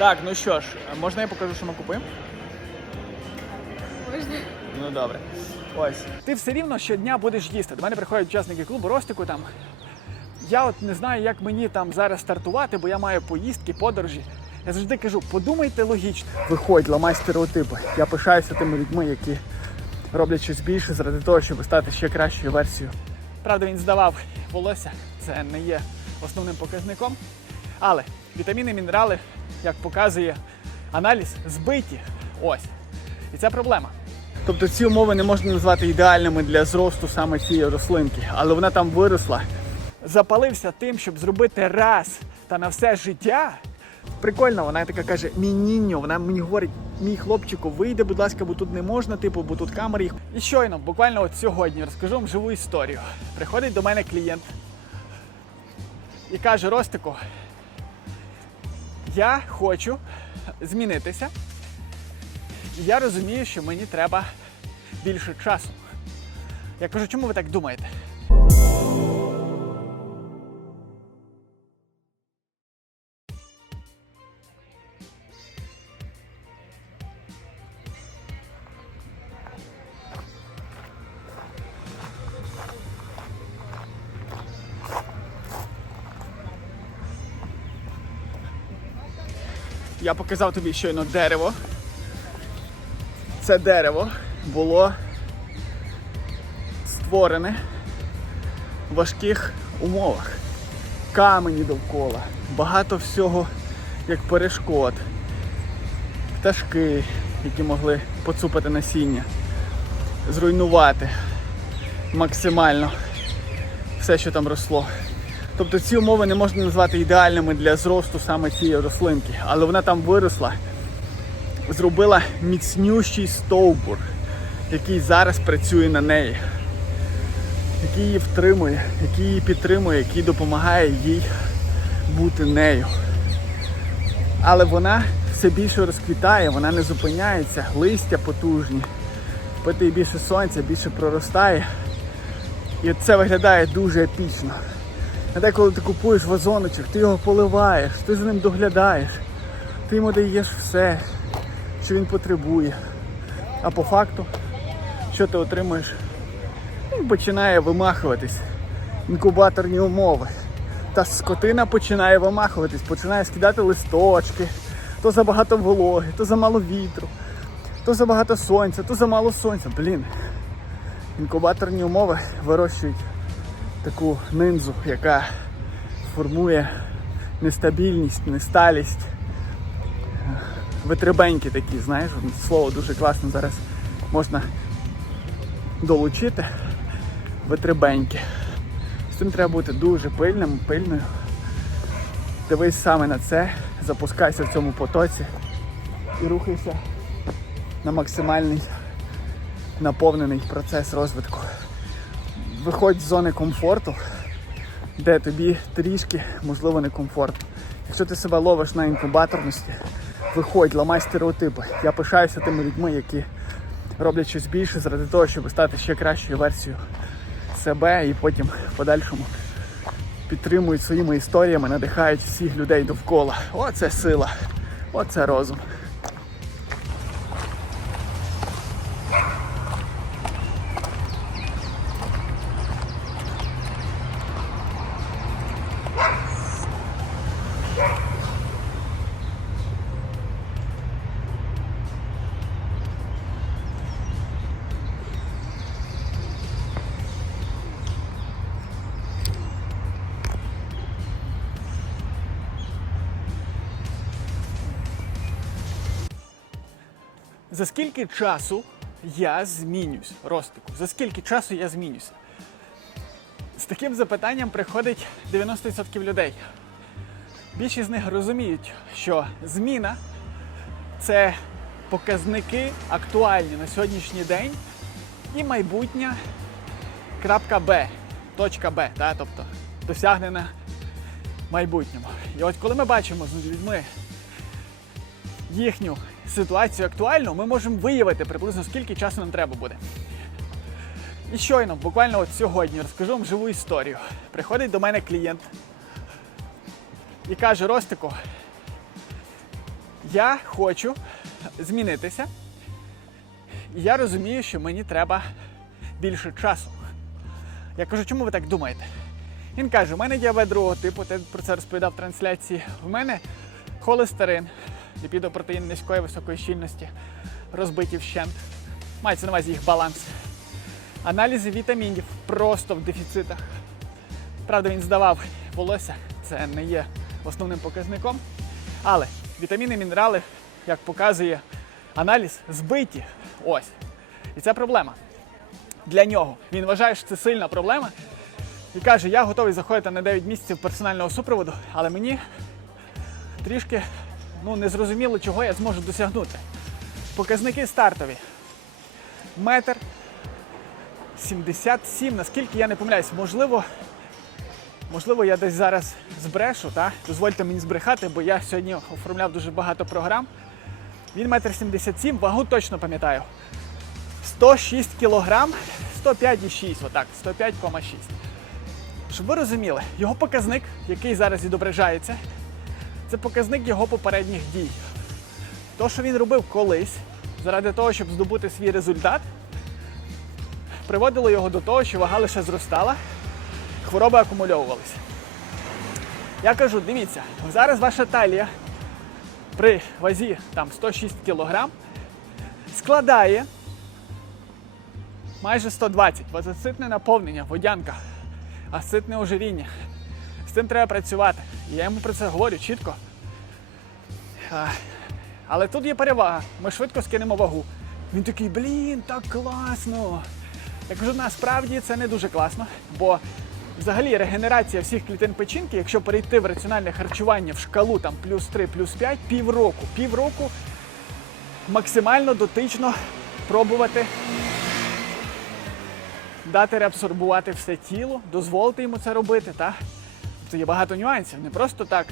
Так, ну що ж, можна я покажу, що ми купуємо? Можна. Ну добре. Ось. Ти все рівно щодня будеш їсти. До мене приходять учасники клубу Ростику там. Я от не знаю, як мені там зараз стартувати, бо я маю поїздки, подорожі. Я завжди кажу, подумайте логічно. Виходь, ламай стереотипи. Я пишаюся тими людьми, які роблять щось більше заради того, щоб стати ще кращою версією. Правда, він здавав волосся, це не є основним показником. Але вітаміни, мінерали, як показує аналіз, збиті. Ось. І це проблема. Тобто ці умови не можна назвати ідеальними для зросту саме цієї рослинки, але вона там виросла. Запалився тим, щоб зробити раз та на все життя. Прикольно, вона така каже: мій ніньо, вона мені говорить, мій хлопчику, вийде, будь ласка, бо тут не можна, типу, бо тут камери. І щойно, буквально от сьогодні, розкажу вам живу історію. Приходить до мене клієнт і каже: Ростику, я хочу змінитися. І я розумію, що мені треба більше часу. Я кажу, чому ви так думаєте? Я показав тобі щойно дерево. Це дерево було створене в важких умовах. Камені довкола, багато всього як перешкод, пташки, які могли поцупити насіння, зруйнувати максимально все, що там росло. Тобто ці умови не можна назвати ідеальними для зросту саме цієї рослинки, але вона там виросла зробила міцнющий стовбур, який зараз працює на неї, який її втримує, який її підтримує, який допомагає їй бути нею. Але вона все більше розквітає, вона не зупиняється, листя потужні, впитує більше сонця, більше проростає. І це виглядає дуже епічно. А деколи ти купуєш вазоночок, ти його поливаєш, ти за ним доглядаєш, ти йому даєш все, що він потребує. А по факту, що ти отримуєш? Він починає вимахуватись. Інкубаторні умови. Та скотина починає вимахуватись, починає скидати листочки, то забагато вологи, то замало вітру, то забагато сонця, то замало сонця. Блін. Інкубаторні умови вирощують таку нинзу, яка формує нестабільність, несталість витребенькі такі, знаєш, слово дуже класно зараз можна долучити. Витребенькі. З цим треба бути дуже пильним, пильною. Дивись саме на це, запускайся в цьому потоці і рухайся на максимальний наповнений процес розвитку. Виходь з зони комфорту, де тобі трішки, можливо, не комфортно. Якщо ти себе ловиш на інкубаторності, виходь, ламай стереотипи. Я пишаюся тими людьми, які роблять щось більше заради того, щоб стати ще кращою версією себе і потім в подальшому підтримують своїми історіями, надихають всіх людей довкола. Оце сила, оце розум. За скільки часу я змінюсь, Ростику? За скільки часу я змінюся? З таким запитанням приходить 90% людей. Більшість з них розуміють, що зміна це показники актуальні на сьогоднішній день і майбутня крапка Б, точка Б, та, тобто досягнена майбутньому. І от коли ми бачимо з людьми їхню ситуацію актуальну, ми можемо виявити приблизно скільки часу нам треба буде. І щойно, буквально от сьогодні, розкажу вам живу історію. Приходить до мене клієнт і каже: Ростику, Я хочу змінитися. І я розумію, що мені треба більше часу. Я кажу, чому ви так думаєте? Він каже: у мене діабет другого типу, ти про це розповідав в трансляції. В мене холестерин, ліпідопротеїн низької високої щільності, розбиті вщент. Мається на увазі їх баланс. Аналізи вітамінів просто в дефіцитах. Правда, він здавав волосся, це не є основним показником. Але вітаміни, мінерали, як показує аналіз, збиті. Ось. І це проблема для нього. Він вважає, що це сильна проблема. І каже, я готовий заходити на 9 місяців персонального супроводу, але мені трішки ну, не зрозуміло, чого я зможу досягнути. Показники стартові. Метр 77, наскільки я не помиляюсь, можливо, можливо, я десь зараз збрешу, та? дозвольте мені збрехати, бо я сьогодні оформляв дуже багато програм. Він метр 77, вагу точно пам'ятаю. 106 кілограм, 105,6, отак, 105,6. Щоб ви розуміли, його показник, який зараз відображається, це показник його попередніх дій. То, що він робив колись, заради того, щоб здобути свій результат, приводило його до того, що вага лише зростала, хвороби акумульовувалися. Я кажу, дивіться, зараз ваша талія при вазі там 106 кг складає майже 120 вазоцитне наповнення, водянка, асцитне ожиріння. З цим треба працювати. І я йому про це говорю чітко. Але тут є перевага. Ми швидко скинемо вагу. Він такий, блін, так класно. Я кажу, насправді це не дуже класно, бо взагалі регенерація всіх клітин печінки, якщо перейти в раціональне харчування в шкалу там плюс 3, плюс 5, півроку, півроку максимально дотично пробувати дати реабсорбувати все тіло, дозволити йому це робити. Та? Тобто є багато нюансів. Не просто так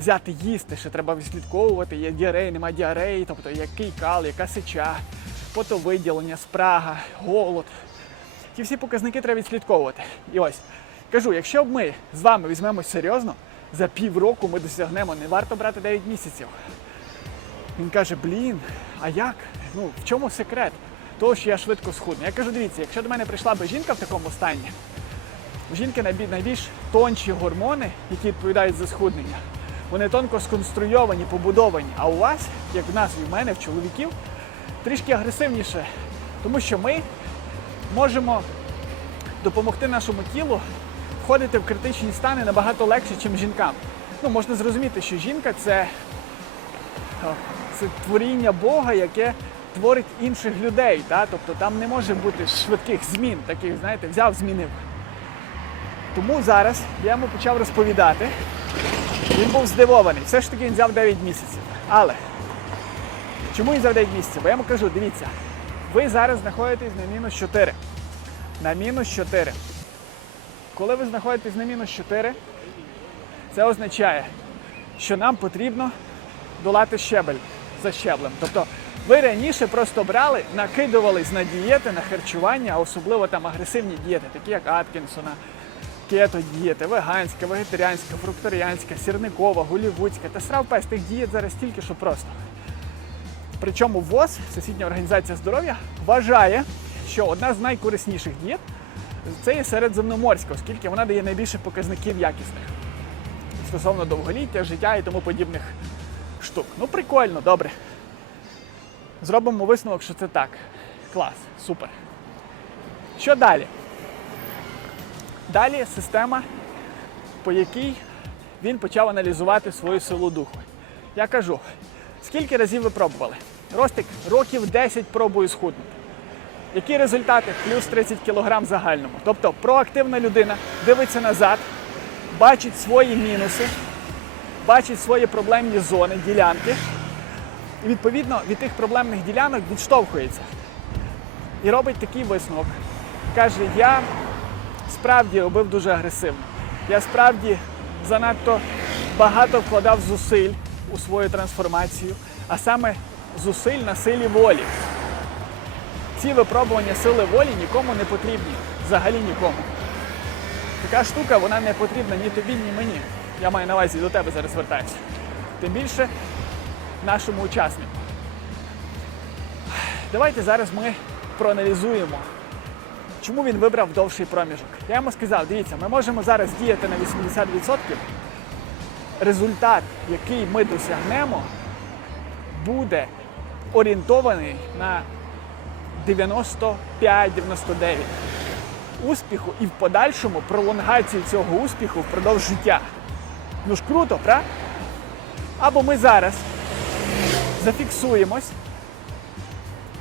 взяти їсти, ще треба відслідковувати, є діареї, немає діареї, тобто який кал, яка сеча, потовиділення, спрага, голод. Ті всі показники треба відслідковувати. І ось кажу, якщо б ми з вами візьмемось серйозно, за півроку ми досягнемо, не варто брати 9 місяців. Він каже, блін, а як? Ну, в чому секрет? Того, що я швидко схудну. Я кажу, дивіться, якщо до мене прийшла би жінка в такому стані, у жінки найбільш тонші гормони, які відповідають за схуднення, вони тонко сконструйовані, побудовані. А у вас, як в нас і в мене, в чоловіків, трішки агресивніше. Тому що ми можемо допомогти нашому тілу входити в критичні стани набагато легше, ніж жінкам. Ну, можна зрозуміти, що жінка це це творіння Бога, яке творить інших людей. Та? Тобто там не може бути швидких змін, таких, знаєте, взяв, змінив. Тому зараз я йому почав розповідати. Він був здивований. Все ж таки він взяв 9 місяців. Але чому він взяв 9 місяців? Бо я йому кажу, дивіться, ви зараз знаходитесь на мінус 4. На мінус 4. Коли ви знаходитесь на мінус 4, це означає, що нам потрібно долати щебель за щеблем. Тобто ви раніше просто брали, накидувались на дієти, на харчування, особливо там агресивні дієти, такі як Аткінсона, кето-дієти, веганська, вегетаріанська, фрукторіанська, сірникова, голівудська. Та срав пес тих дієт зараз стільки, що просто. Причому ВОЗ, Всесвітня організація здоров'я, вважає, що одна з найкорисніших дієт це є середземноморська, оскільки вона дає найбільше показників якісних стосовно довголіття, життя і тому подібних штук. Ну, прикольно, добре. Зробимо висновок, що це так. Клас, супер. Що далі? Далі система, по якій він почав аналізувати свою силу духу. Я кажу, скільки разів ви пробували? Ростик років 10 пробую схуднути. Які результати? Плюс 30 кг загальному. Тобто проактивна людина дивиться назад, бачить свої мінуси, бачить свої проблемні зони, ділянки. І відповідно від тих проблемних ділянок відштовхується. І робить такий висновок. Каже, я справді робив дуже агресивно. Я справді занадто багато вкладав зусиль у свою трансформацію, а саме зусиль на силі волі. Ці випробування сили волі нікому не потрібні. Взагалі нікому. Така штука, вона не потрібна ні тобі, ні мені. Я маю на увазі до тебе зараз звертаюся. Тим більше нашому учаснику. Давайте зараз ми проаналізуємо, чому він вибрав довший проміжок. Я йому сказав, дивіться, ми можемо зараз діяти на 80%. Результат, який ми досягнемо, буде орієнтований на 95-99 успіху і в подальшому пролонгації цього успіху впродовж життя. Ну ж круто, правда? Або ми зараз зафіксуємось,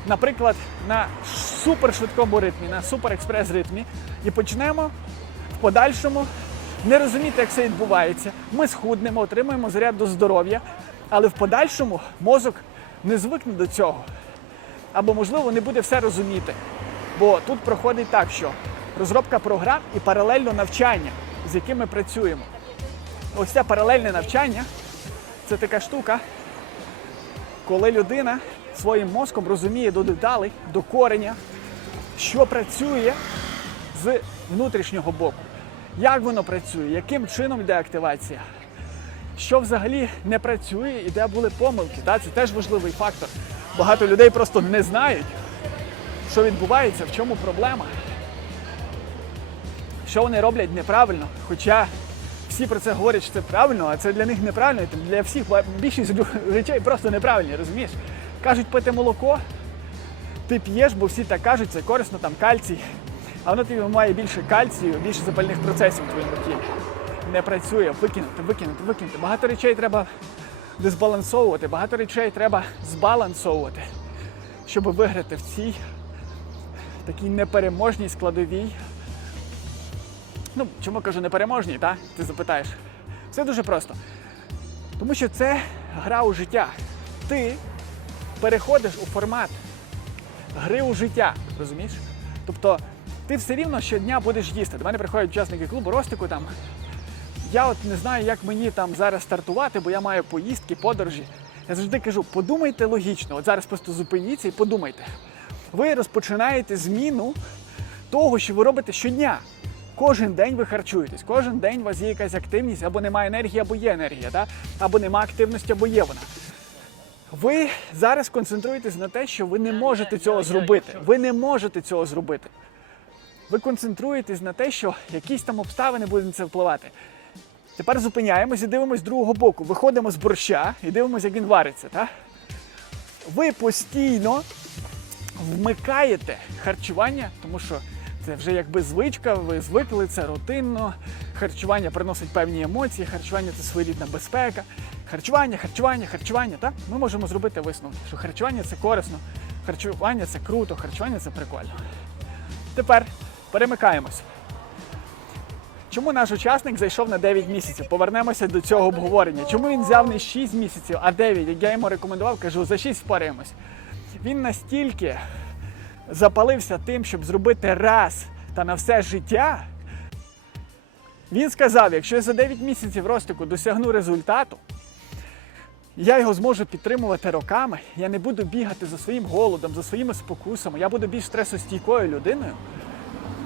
наприклад, на супершвидкому ритмі, на суперекспрес ритмі, і почнемо в подальшому не розуміти, як все відбувається. Ми схуднемо, отримуємо заряд до здоров'я, але в подальшому мозок не звикне до цього. Або, можливо, не буде все розуміти. Бо тут проходить так, що розробка програм і паралельно навчання, з яким ми працюємо. Ось це паралельне навчання це така штука, коли людина своїм мозком розуміє до деталей, до кореня, що працює з внутрішнього боку. Як воно працює, яким чином йде активація, що взагалі не працює і де були помилки. Це теж важливий фактор. Багато людей просто не знають, що відбувається, в чому проблема, що вони роблять неправильно. Хоча всі про це говорять, що це правильно, а це для них неправильно. Для всіх більшість речей просто неправильні, розумієш? Кажуть, пити молоко, ти п'єш, бо всі так кажуть, це корисно, там кальцій. А воно тобі має більше кальцію, більше запальних процесів в твоєму тілі. Не працює, викинути, викинути, викинути. Багато речей треба дезбалансовувати, багато речей треба збалансовувати, щоб виграти в цій такій непереможній складовій. Ну, чому кажу непереможній, та? Ти запитаєш. Все дуже просто. Тому що це гра у життя. Ти переходиш у формат гри у життя, розумієш? Тобто ти все рівно щодня будеш їсти. До мене приходять учасники клубу Ростику там. Я от не знаю, як мені там зараз стартувати, бо я маю поїздки, подорожі. Я завжди кажу, подумайте логічно. От зараз просто зупиніться і подумайте. Ви розпочинаєте зміну того, що ви робите щодня. Кожен день ви харчуєтесь, кожен день у вас є якась активність, або немає енергії, або є енергія, да? або немає активності, або є вона. Ви зараз концентруєтесь на те, що ви не можете цього зробити. Ви не можете цього зробити. Ви концентруєтесь на те, що якісь там обставини будуть на це впливати. Тепер зупиняємось і дивимось з другого боку. Виходимо з борща і дивимося, як він вариться. Та? Ви постійно вмикаєте харчування, тому що це вже якби звичка, ви звикли, це рутинно. Харчування приносить певні емоції, харчування це своєрідна безпека. Харчування, харчування, харчування. Так? Ми можемо зробити висновок, що харчування це корисно, харчування це круто, харчування це прикольно. Тепер перемикаємось. Чому наш учасник зайшов на 9 місяців? Повернемося до цього обговорення. Чому він взяв не 6 місяців, а 9? Як я йому рекомендував, кажу, за 6 впораємось. Він настільки запалився тим, щоб зробити раз та на все життя. Він сказав: якщо я за 9 місяців розтику досягну результату, я його зможу підтримувати роками, я не буду бігати за своїм голодом, за своїми спокусами, я буду більш стресостійкою людиною.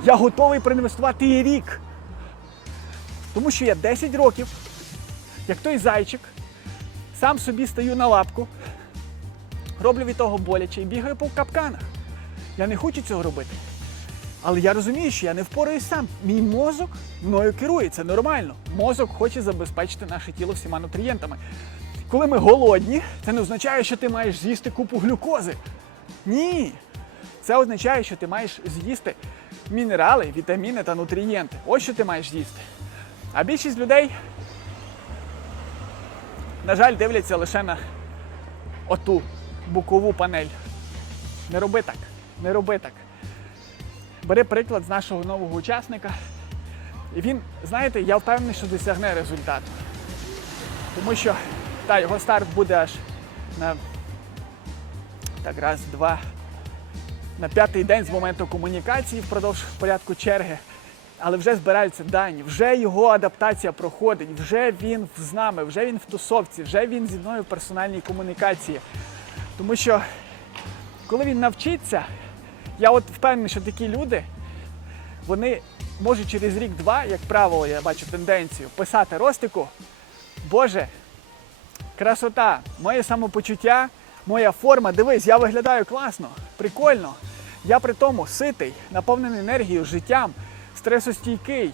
Я готовий проінвестувати і рік. Тому що я 10 років, як той зайчик, сам собі стою на лапку, роблю від того боляче і бігаю по капканах. Я не хочу цього робити. Але я розумію, що я не впораюсь сам. Мій мозок мною керує, це нормально. Мозок хоче забезпечити наше тіло всіма нутрієнтами. Коли ми голодні, це не означає, що ти маєш з'їсти купу глюкози. Ні. Це означає, що ти маєш з'їсти мінерали, вітаміни та нутрієнти. Ось що ти маєш з'їсти. А більшість людей, на жаль, дивляться лише на оту бокову панель. Не роби так, не роби так. Бери приклад з нашого нового учасника. І він, знаєте, я впевнений, що досягне результату. Тому що та, його старт буде аж на так, раз, два, на п'ятий день з моменту комунікації впродовж порядку черги. Але вже збираються дані, вже його адаптація проходить, вже він з нами, вже він в тусовці, вже він зі мною в персональній комунікації. Тому що коли він навчиться, я от впевнений, що такі люди, вони можуть через рік-два, як правило, я бачу тенденцію, писати Ростику, Боже, красота, моє самопочуття, моя форма. Дивись, я виглядаю класно, прикольно. Я при тому ситий, наповнений енергією, життям, стресостійкий.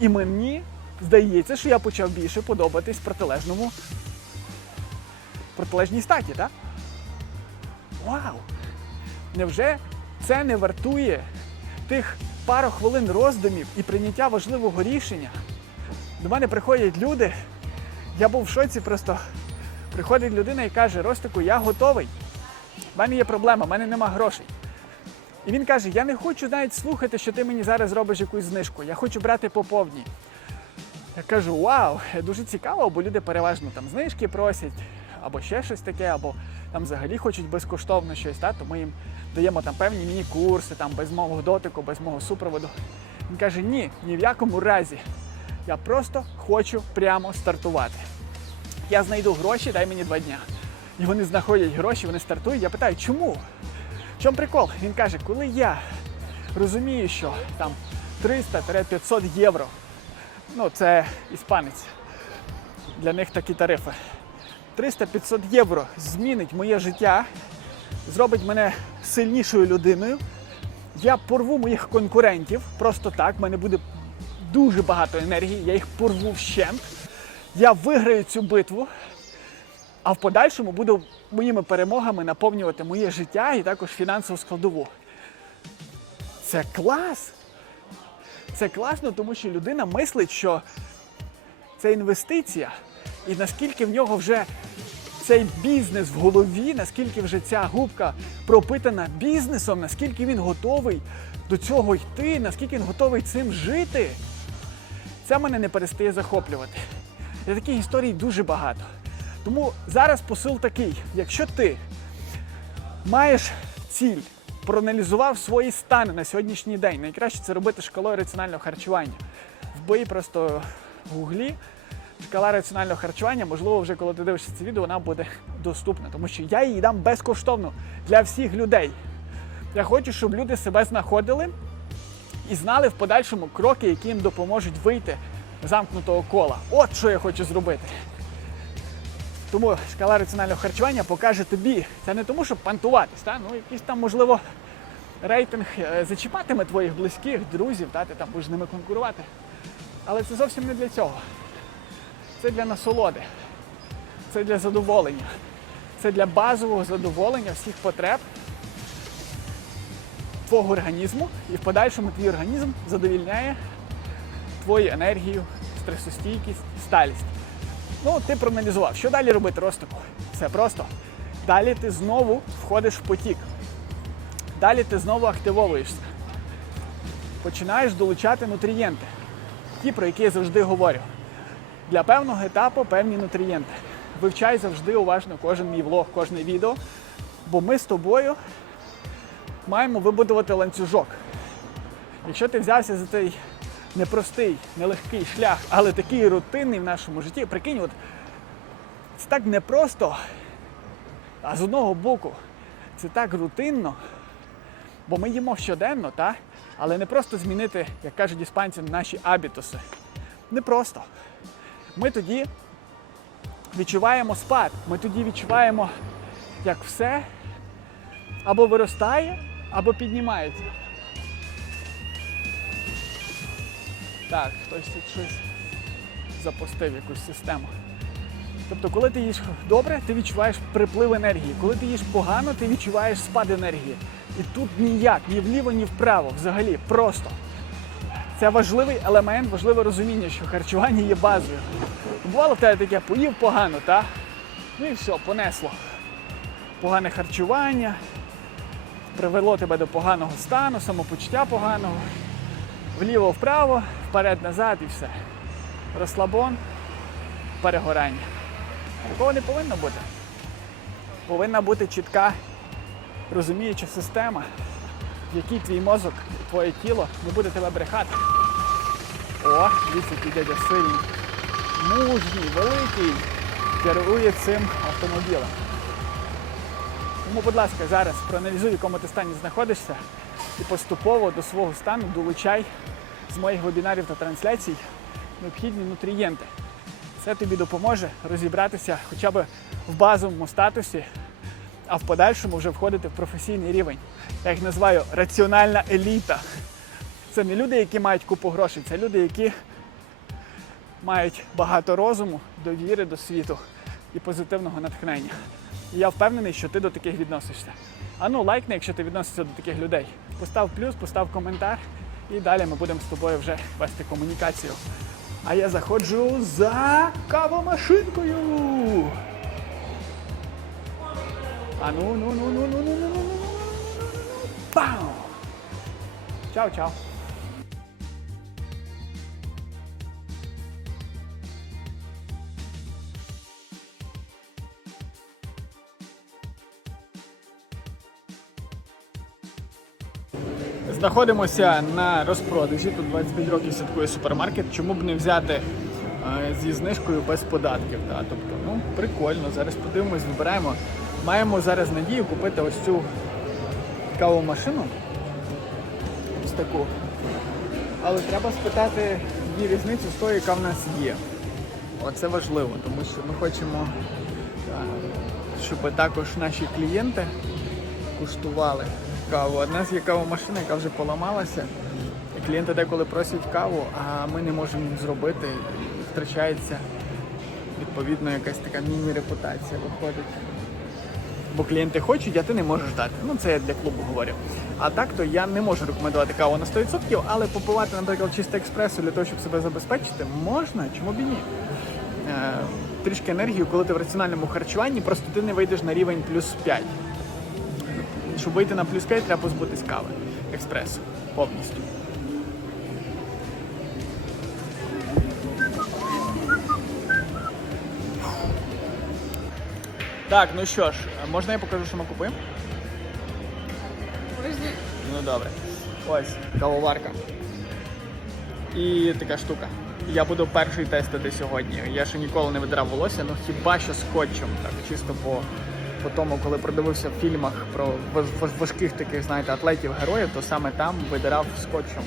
І мені здається, що я почав більше подобатись протилежному протилежній статі, так? Вау! Невже це не вартує тих пару хвилин роздумів і прийняття важливого рішення? До мене приходять люди, я був в шоці, просто приходить людина і каже, Ростику, я готовий. В мене є проблема, в мене нема грошей. І він каже: Я не хочу навіть слухати, що ти мені зараз робиш якусь знижку. Я хочу брати по повній. Я кажу, вау, дуже цікаво, бо люди переважно там знижки просять, або ще щось таке, або там взагалі хочуть безкоштовно щось, та? то ми їм даємо там певні міні-курси, там без мого дотику, без мого супроводу. Він каже, ні, ні в якому разі. Я просто хочу прямо стартувати. Я знайду гроші, дай мені два дня. І вони знаходять гроші, вони стартують. Я питаю, чому? В чому прикол? Він каже, коли я розумію, що там 300-500 євро, ну це іспанець, для них такі тарифи. 300-500 євро змінить моє життя, зробить мене сильнішою людиною. Я порву моїх конкурентів просто так. в мене буде дуже багато енергії, я їх порву вщент. Я виграю цю битву, а в подальшому буду моїми перемогами наповнювати моє життя і також фінансову складову. Це клас! Це класно, тому що людина мислить, що це інвестиція, і наскільки в нього вже цей бізнес в голові, наскільки вже ця губка пропитана бізнесом, наскільки він готовий до цього йти, наскільки він готовий цим жити. Це мене не перестає захоплювати. І таких історій дуже багато. Тому зараз посил такий: якщо ти маєш ціль, проаналізував свої стани на сьогоднішній день, найкраще це робити шкалою раціонального харчування. Вбий просто гуглі шкала раціонального харчування, можливо, вже коли ти дивишся це відео, вона буде доступна, тому що я її дам безкоштовно для всіх людей. Я хочу, щоб люди себе знаходили і знали в подальшому кроки, які їм допоможуть вийти замкнутого кола. От що я хочу зробити. Тому шкала раціонального харчування покаже тобі. Це не тому, щоб пантуватись, та? ну якийсь там, можливо, рейтинг е, зачіпатиме твоїх близьких, друзів, та? ти там будеш з ними конкурувати. Але це зовсім не для цього. Це для насолоди, це для задоволення, це для базового задоволення всіх потреб твого організму, і в подальшому твій організм задовільняє твою енергію, стресостійкість, сталість. Ну, ти проаналізував, що далі робити розтоку? Все просто. Далі ти знову входиш в потік. Далі ти знову активовуєшся. Починаєш долучати нутрієнти, ті, про які я завжди говорю. Для певного етапу певні нутрієнти. Вивчай завжди уважно кожен мій влог, кожне відео, бо ми з тобою маємо вибудувати ланцюжок. Якщо ти взявся за цей непростий, нелегкий шлях, але такий рутинний в нашому житті, прикинь, от це так непросто, а з одного боку, це так рутинно, бо ми їмо щоденно, та? але не просто змінити, як кажуть іспанці, наші абітуси. Не просто. Ми тоді відчуваємо спад, ми тоді відчуваємо, як все або виростає, або піднімається. Так, хтось тут щось запустив якусь систему. Тобто, коли ти їш добре, ти відчуваєш приплив енергії. Коли ти їш погано, ти відчуваєш спад енергії. І тут ніяк, ні вліво, ні вправо. Взагалі, просто. Це важливий елемент, важливе розуміння, що харчування є базою. Бувало в тебе таке, поїв погано, та? Ну і все, понесло. Погане харчування, привело тебе до поганого стану, самопочуття поганого. Вліво-вправо, вперед-назад і все. Розслабон, перегорання. Такого не повинно бути. Повинна бути чітка розуміюча система, в якій твій мозок, твоє тіло не буде тебе брехати. О, дивіться, дядя сильний, мужній, великий, керує цим автомобілем. Тому, будь ласка, зараз проаналізуй, в якому ти стані знаходишся, і поступово до свого стану долучай з моїх вебінарів та трансляцій необхідні нутрієнти. Це тобі допоможе розібратися хоча б в базовому статусі, а в подальшому вже входити в професійний рівень. Я їх називаю раціональна еліта. Це не люди, які мають купу грошей, це люди, які мають багато розуму, довіри до світу і позитивного натхнення. І я впевнений, що ти до таких відносишся. А ну лайкни, якщо ти відносишся до таких людей. Постав плюс, постав коментар, і далі ми будемо з тобою вже вести комунікацію. А я заходжу за кавомашинкою. А ну, ну, ну, ну, ну, ну, ну, ну, ну, ну, ну, Знаходимося на розпродажі. Тут 25 років святкує супермаркет. Чому б не взяти е, зі знижкою без податків? Да? Тобто, ну прикольно. Зараз подивимось, вибираємо. Маємо зараз надію купити ось цю кавомашину. Ось таку. Але треба спитати її різницю з тою, яка в нас є. Оце важливо, тому що ми хочемо, е, щоб також наші клієнти куштували каву. Одна з є кавомашина, яка вже поламалася. І клієнти деколи просять каву, а ми не можемо зробити. І втрачається відповідно якась така міні-репутація виходить. Бо клієнти хочуть, а ти не можеш дати. Ну це я для клубу говорю. А так то я не можу рекомендувати каву на 100%, але попивати, наприклад, чисте експресо для того, щоб себе забезпечити, можна, чому б і ні. Е, трішки енергію, коли ти в раціональному харчуванні, просто ти не вийдеш на рівень плюс 5. Щоб вийти на плюс 5, треба позбутись кави. Експресо. Повністю. Так, ну що ж, можна я покажу, що ми купимо? Можна? Ну добре. Ось, кавоварка. І така штука. Я буду перший тестити сьогодні. Я ще ніколи не видирав волосся, ну хіба що скотчем, так, чисто по, по тому, коли продивився в фільмах про важ- важ- важких таких, знаєте, атлетів героїв, то саме там видирав скотчем,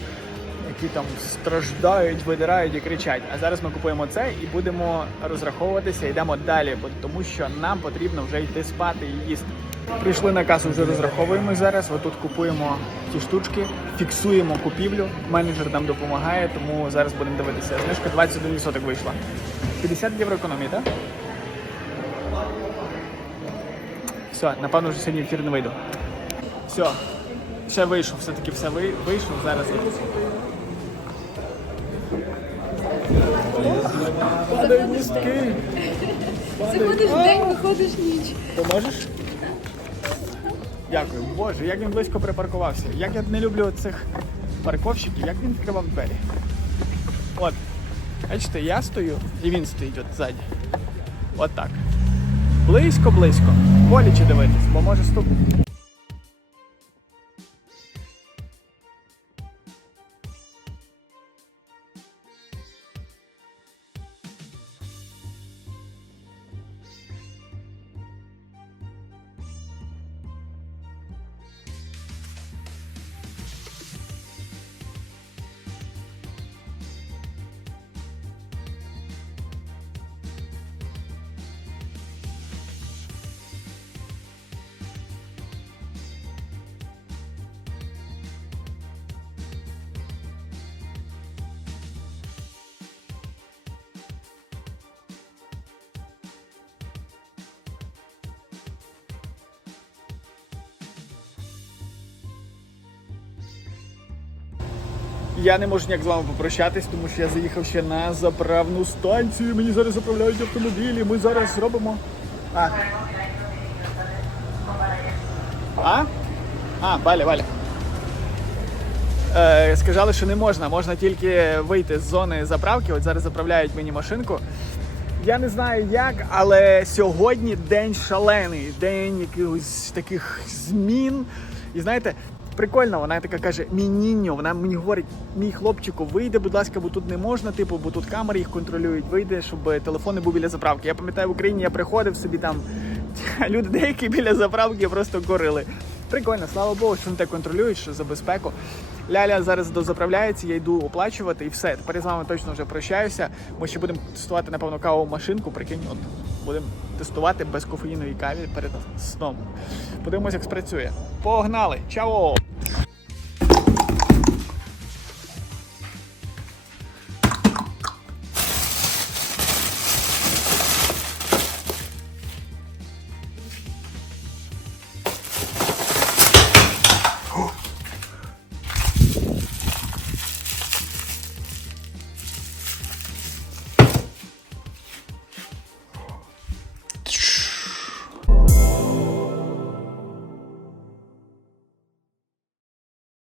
які там страждають, видирають і кричать. А зараз ми купуємо це і будемо розраховуватися, йдемо далі, бо тому що нам потрібно вже йти спати і їсти. Прийшли на касу, вже розраховуємо зараз. Отут купуємо ті штучки, фіксуємо купівлю. Менеджер нам допомагає, тому зараз будемо дивитися. Знижка 21% вийшла. 50 євро економії? Все, напевно, вже сьогодні в ефір не вийду. Все, ще вийшов, все-таки все ви- вийшов. Зараз. Падають містки. Заходиш в день, виходиш ніч. Поможеш? Дякую. Боже, як він близько припаркувався. Як я не люблю цих парковщиків, як він відкривав двері. От. Бачите, я стою і він стоїть от ззаді. От так. Близько-близько. Боляче дивитись, бо може стукнути. Я не можу ніяк з вами попрощатись, тому що я заїхав ще на заправну станцію. Мені зараз заправляють автомобілі. Ми зараз зробимо. А. А? А, Валя, Валя. Е, сказали, що не можна, можна тільки вийти з зони заправки. От зараз заправляють мені машинку. Я не знаю як, але сьогодні день шалений, день якихось таких змін. І знаєте, прикольно, вона така каже: мініньо, вона мені говорить, мій хлопчику, вийде, будь ласка, бо тут не можна, типу, бо тут камери їх контролюють. Вийде, щоб телефон не був біля заправки. Я пам'ятаю, в Україні я приходив собі там. Люди деякі біля заправки просто корили. Прикольно, слава Богу, що вони так контролюють, що за безпеку. Ляля зараз дозаправляється, я йду оплачувати і все. Тепер я з вами точно вже прощаюся. Ми ще будемо тестувати, напевно, кавову машинку. Прикинь, от будемо тестувати без кофеїнової каві перед сном. Подивимось, як спрацює. Погнали! Чао!